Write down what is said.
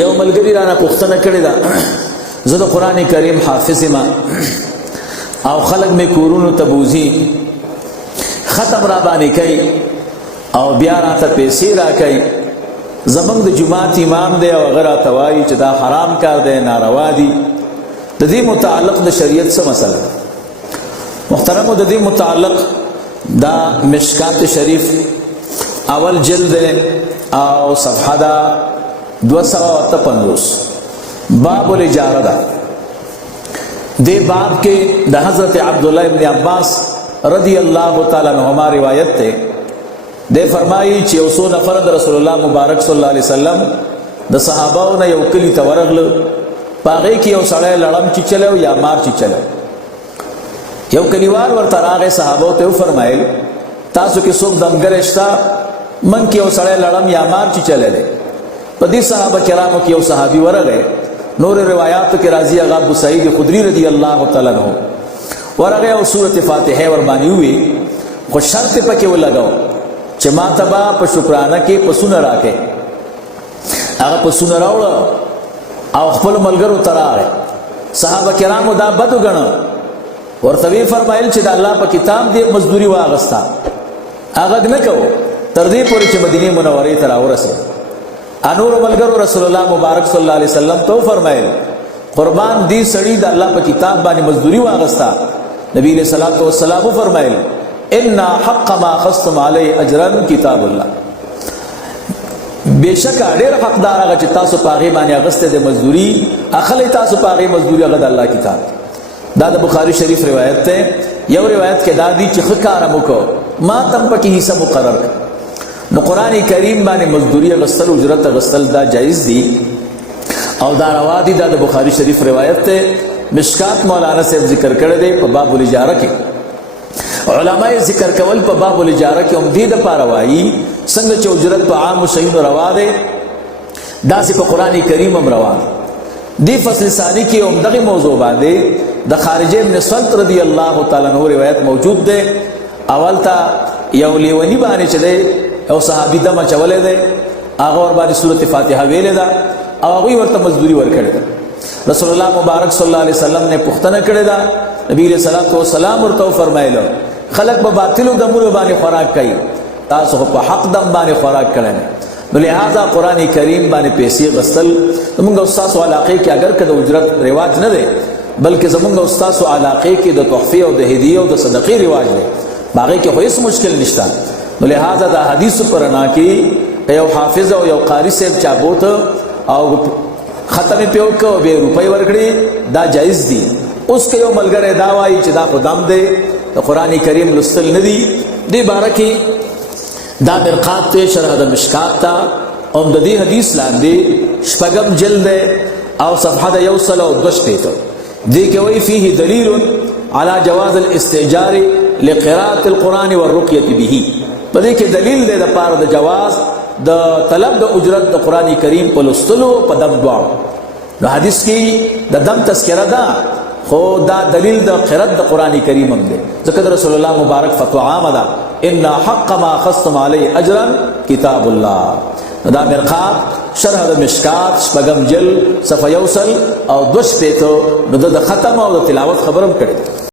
یو ملګری رانه پوښتنه کړې ده، زه د قرآن کریم حافظ یم او خلک مې کورونو ته بوځي، ختم را باندې کوي او بیا راته پیسې راکوي. زمونږ د جماعت امام دی او هغه راته وایي چې دا حرام کار دی، ناروا دی. د دې متعلق د شریعت څه مسله ده؟ محترمو، د دې متعلق دا مشکات شریف اول جلد او صفحه دا 258 باب الاجاره ده. دې باب کې د حضرت عبداللہ ابن عباس رضی اللہ تعالی عنہما روایت ته دے فرمائی چې یو څو نفر د رسول الله مبارک صلی الله علیه وسلم د صحابهو نه یو کلی ته ورغله، پاغې کې یو سړی لړم چې چلو یا مار چې چلو. یو کلیوال ورته راغی، صحابهو ته فرمایل تاسو کې څوک دمګر شته؟ من کې یو سړی لړم یا مار چې چللی. په دې صحابه کرامو کې یو صحابي ورغی، نور روایاتو کې راځي هغه ابو سعید خدری رضی الله تعالی عنہ ورغه او سورۃ فاتحه ور باندې وی، خو شرط پکې ولګاو چې ما تبا په شکرانه کې پسونه راکې. هغه پسونه راوړ او خپل ملګرو تراغه. صحابه کرامو دا بدو غنو، ورته وی فرمایل چې د الله په کتاب دې مزدوري واغستا. هغه نه کو تر دې پورې چې مدینه منوره ته راورسه. انور ملګرو رسول الله مبارک صلی الله علیه وسلم ته فرمایل قربان دی سړی د الله په کتاب باندې مزدوري واغستا. نبی علیہ الصلوۃ والسلام فرمایل ان حق ما خصتم علی اجرا کتاب الله، بشک ډېر حقدار هغه چې تاسو پاغه باندې اغسته د مزدوري اخلي، تاسو پاغه مزدوري هغه د الله کتاب. دا د بخاری شریف روایت ته. یو روایت کې دا دی چې خکار مکو ما تم پکې حصہ مقرر. نو قرآن کریم باندې مزدوري غسل اجرت غسل دا جایز دی او دا روا دی. دا د بخاری شریف روایت ته. مشکات مولانا صاحب ذکر کړی دی په باب الاجاره کې. علماء ذکر کول په باب الاجاره کې هم دې د پاره وایي څنګه چې اجرت په عام شیونو روا دی، داسې په قرآن کریم هم روا دی. دې فصل ثانی کې هم دغه موضوع باندې د خارجه ابن سلط رضی الله تعالی عنہ روایت موجود ده. اول تا یو لیونی باندې چې دی او صحابي دمه چولې ده، هغه ور باندې سورۃ فاتحه ویلې ده او هغه ورته مزدوري ورکړه. رسول الله مبارک صلی الله علیه وسلم نے پختنه کړی دا. نبی علیہ الصلوۃ والسلام ورته فرمایله خلق په باطلو دمونو باندې خوراک کوي، تاسو په حق دم باندې خوراک کړئ. نو لہذا قرآن کریم باندې پیسې غسل زمونږ استاد علاقه کې اگر کده اجرت رواج نه دی، بلکې زمونږ استاد علاقه کې د تحفه او د هدیه او د صدقې رواج دی، باغې کې هیڅ مشکل نشته. نو لہذا دا حدیث پرنا کې یو حافظ او یو قاری صاحب چا بوت او ختم پیو کو به روپۍ ورکړي، دا جایز دي. اوس که یو ملګری دا وایي چې دا خدام دی د قرآن کریم لوستل نه دي، دې باره کې دا مرقات ته شرح د مشکات ته هم د دې حدیث لاندې شپږم جلد او صفحه د 102 دې کې وایي فيه دلیل على جواز الاستئجار لقراءة القرآن والرقية به. په دې کې دلیل دی د پاره د جواز د طلب د اجرت د قرآن کریم په لوستلو په دم دواړو. نو حدیث کې د دم تذکره ده، خو دا دلیل د قرات د قرآن کریم هم دی، ځکه رسول الله مبارک فتوا عامه ده ان حق ما خصتم علی اجرا کتاب الله. دا مرقات شرح د مشکات شپږم جلد صفحه 1 او 2 نو د ختم او د تلاوت خبرم کړي.